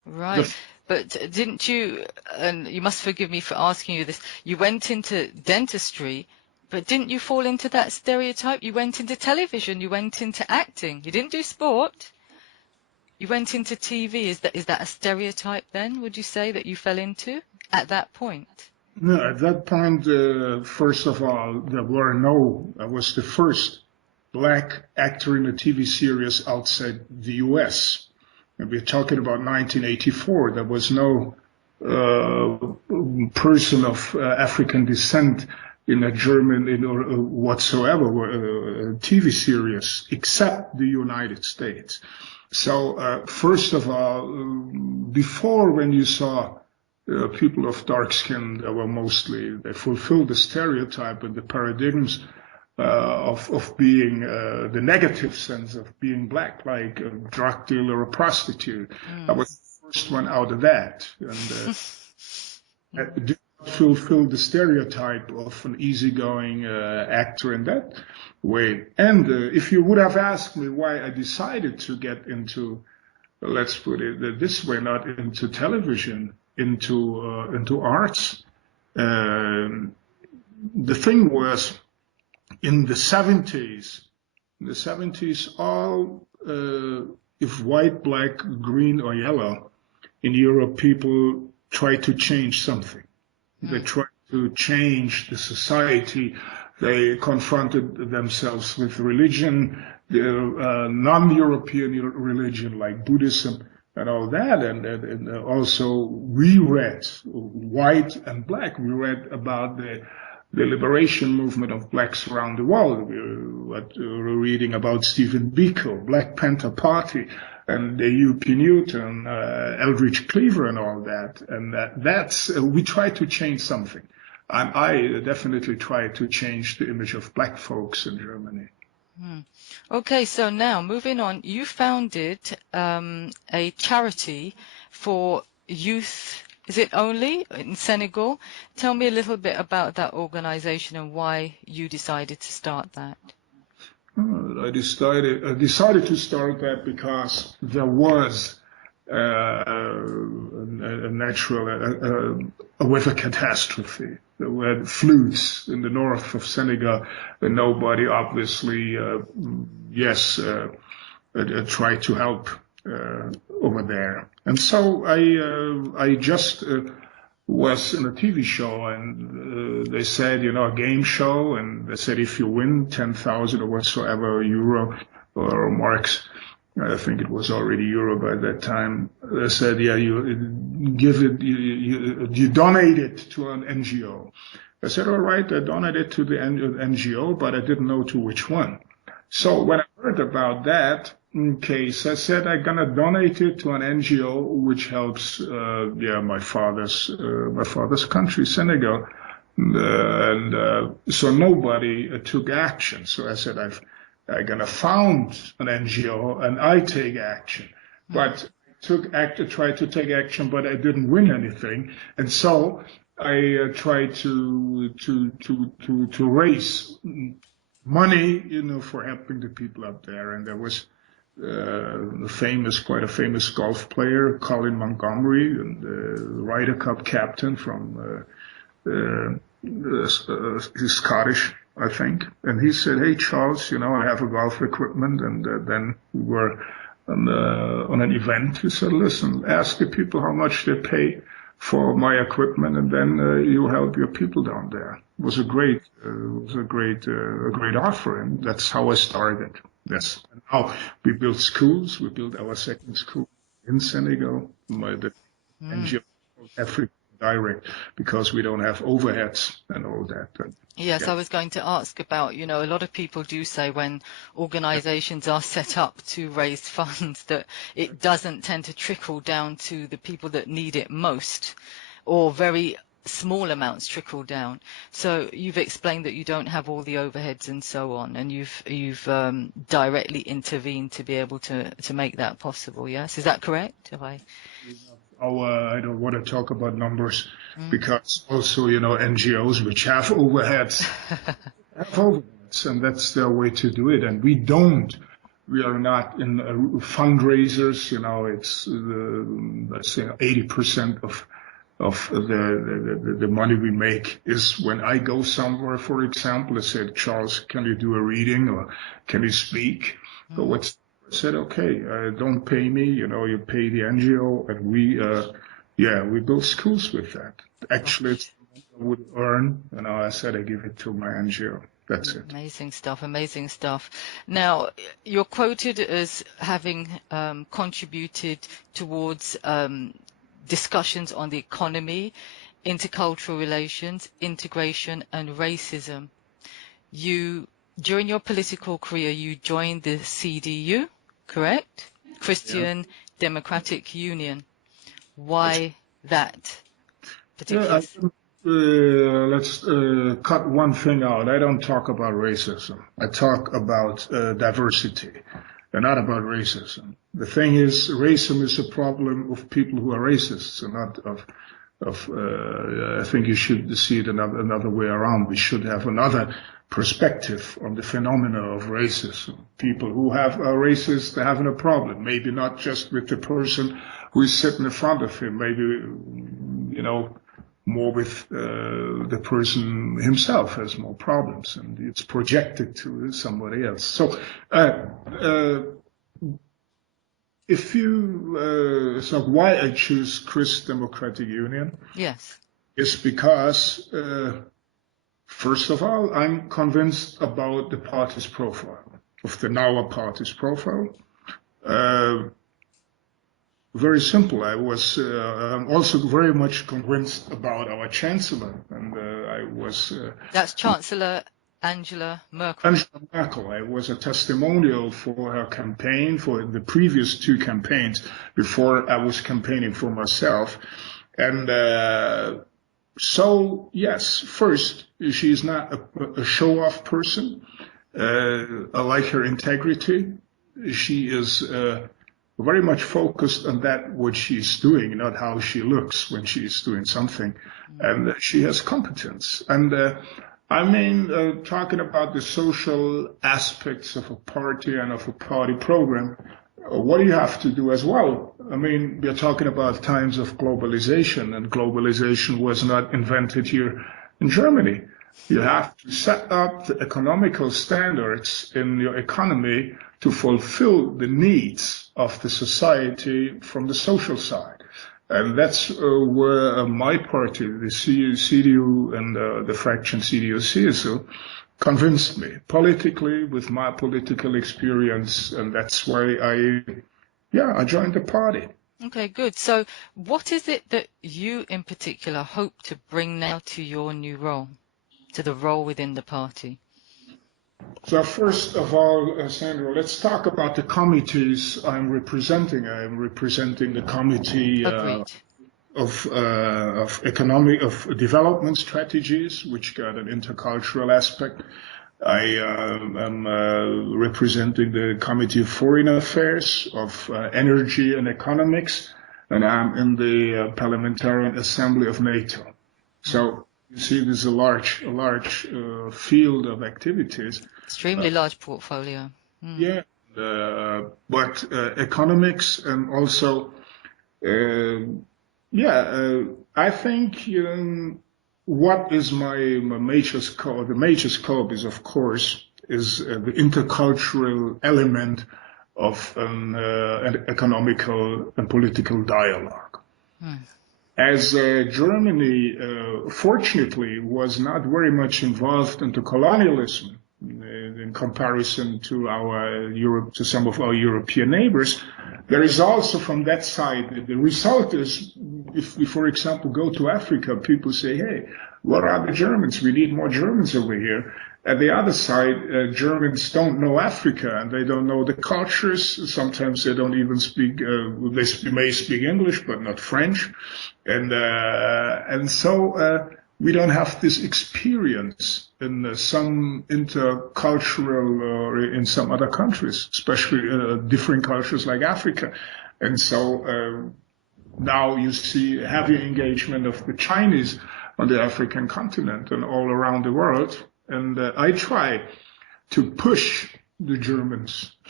Right. But didn't you, and you must forgive me for asking you this, you went into dentistry, but didn't you fall into that stereotype? You went into television, you went into acting. You didn't do sport. You went into TV. Is that a stereotype then, would you say, that you fell into at that point? No, at that point, first of all, I was the first black actor in a TV series outside the US. And we're talking about 1984. There was no person of African descent in a German or whatsoever TV series except the United States. So first of all, before when you saw people of dark skin, they fulfilled the stereotype and the paradigms of being the negative sense of being black, like a drug dealer or a prostitute. I was the first one out of that, and did not fulfill the stereotype of an easygoing actor in that way. And if you would have asked me why I decided to get into, let's put it this way, not into television, into arts, the thing was, in the 70s, all, if white, black, green, or yellow, in Europe, people try to change something. They try to change the society. They confronted themselves with religion, non-European religion like Buddhism and all that. And also we read, white and black, we read about the liberation movement of blacks around the world. We're reading about Stephen Biko, Black Panther Party, and U.P. Newton, Eldridge Cleaver, and all that. And we try to change something. And I definitely try to change the image of black folks in Germany. Okay, so now moving on, you founded a charity for youth. Is it only in Senegal? Tell me a little bit about that organization and why you decided to start that. I decided to start that because there was a weather catastrophe. There were floods in the north of Senegal, and nobody obviously, tried to help over there. And so I just was in a TV show, and they said, a game show, and they said if you win 10,000 or whatsoever euro or marks, I think it was already euro by that time, they said, you give it, you donate it to an NGO. I said, all right, I donated to the NGO, but I didn't know to which one. So when I heard about that case, I said I'm gonna donate it to an NGO which helps, my father's country, Senegal, and so nobody took action. So I said I'm gonna found an NGO and I take action, but tried to take action, but I didn't win anything, and so I tried to raise money, for helping the people up there. And there was quite a famous golf player, Colin Montgomery, and the Ryder Cup captain from he's Scottish, I think. And he said, "Hey Charles, I have a golf equipment." And then we were on an event. He said, "Listen, ask the people how much they pay for my equipment, and then you help your people down there." It was a great offer, and that's how I started. Yes. And now we build schools. We built our second school in Senegal. The NGO Africa Direct, because we don't have overheads and all that. Yes, I was going to ask about, a lot of people do say when organizations are set up to raise funds that it doesn't tend to trickle down to the people that need it most, or very small amounts trickle down. So you've explained that you don't have all the overheads and so on, and you've directly intervened to be able to make that possible. Yes, is that correct? I don't want to talk about numbers because also, NGOs which have overheads, and that's their way to do it. And we don't we are not in fundraisers. You know, it's let's say 80% of the money we make is when I go somewhere. For example, I said, Charles, can you do a reading or can you speak? But what's I said, okay, don't pay me. You know, you pay the NGO, and we build schools with that. Actually, it's what I would earn. You know, I said I give it to my NGO. That's it. Amazing stuff, amazing stuff. Now, you're quoted as having contributed towards discussions on the economy, intercultural relations, integration, and racism. During your political career, you joined the CDU, correct? Christian Democratic Union. Why that particular? Let's cut one thing out. I don't talk about racism. I talk about diversity, and not about racism. The thing is, racism is a problem of people who are racists, and not of. I think you should see it another way around. We should have another perspective on the phenomena of racism. People who are racist, they're having a problem. Maybe not just with the person who is sitting in front of him. Maybe, you know, more with the person himself has more problems, and it's projected to somebody else. So, so why I choose Christian Democratic Union? Yes, is because, first of all, I'm convinced about the party's profile, of the Nauer party's profile. Very simple. I'm also very much convinced about our chancellor, and I was. That's Chancellor Angela Merkel. Angela Merkel. I was a testimonial for her campaign, for the previous two campaigns before I was campaigning for myself, and so yes. First, she is not a show-off person. I like her integrity. She is. Very much focused on that what she's doing, not how she looks when she's doing something, and she has competence. And I mean, talking about the social aspects of a party and of a party program, what do you have to do as well? I mean, we're talking about times of globalization, and globalization was not invented here in Germany. You have to set up the economical standards in your economy to fulfill the needs of the society from the social side. And that's where my party, the CDU and the fraction CDU-CSU, convinced me politically with my political experience. And that's why I joined the party. Okay, good. So what is it that you in particular hope to bring now to your new role, to the role within the party? So first of all, Sandra, let's talk about the committees I'm representing. I'm representing the committee of development strategies, which got an intercultural aspect. I am representing the Committee of Foreign Affairs, of Energy and Economics, and I'm in the Parliamentarian Assembly of NATO. So you see, there's a large field of activities. Extremely large portfolio. Yeah, but economics and also, I think what is my major scope. The major scope is, of course, the intercultural element of an economical and political dialogue. As Germany, fortunately, was not very much involved into colonialism in comparison to to some of our European neighbors, there is also from that side, the result is, if we, for example, go to Africa, people say, hey, what are the Germans? We need more Germans over here. At the other side, Germans don't know Africa, and they don't know the cultures. Sometimes they don't even speak, they may speak English, but not French. And so we don't have this experience in some intercultural or in some other countries, especially different cultures like Africa. And so now you see heavy engagement of the Chinese on the African continent and all around the world. And I try to push the Germans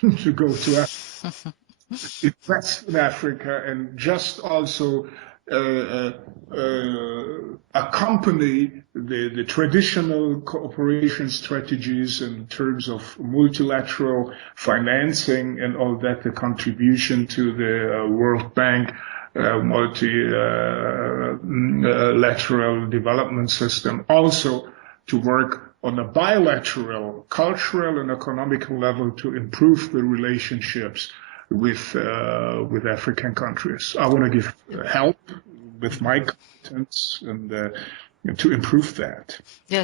to go to invest in Africa and just also accompany the traditional cooperation strategies in terms of multilateral financing and all that, the contribution to the World Bank multilateral development system, also to work on a bilateral, cultural and economical level to improve the relationships with African countries. I want to give help with my competence and to improve that. Yes.